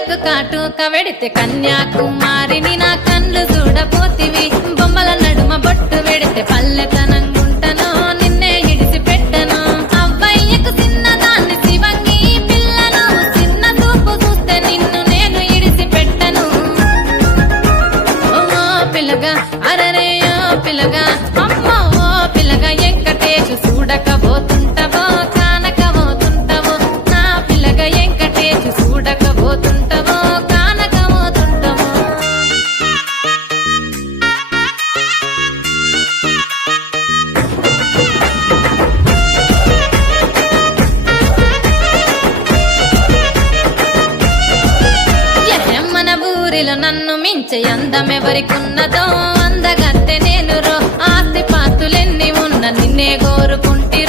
కళ్ళకు కాటుక వెడితే కన్యాకుమారిని నా కళ్ళు చూడపోతివి బొమ్మల నడుమ బొట్టు వెడితే పల్లెతనంగుంటను నిన్నే ఇడిసి పెట్టను అవ్వయ్యకు చిన్నదాన్ని శివంగి పిల్లను చిన్న చూపు చూస్తే నిన్ను నేను ఇడిసి పెట్టను ఓ పిల్లగా అరరే ఓ పిల్లగా అమ్మో ఓ పిల్లగా వెంకటేశు చూడకపోతుంటవో కానకపోతుంటవో నా పిల్లగా వెంకటేశు చూడకపోతుంటవో కానకపోతుంటవో మన ఊరిలో నన్ను మించే అందమెవరికున్నదో అందగత్తె నేను రో ఆస్తి పాస్తులెన్ని ఉన్న నిన్నే కోరుకుంటిరో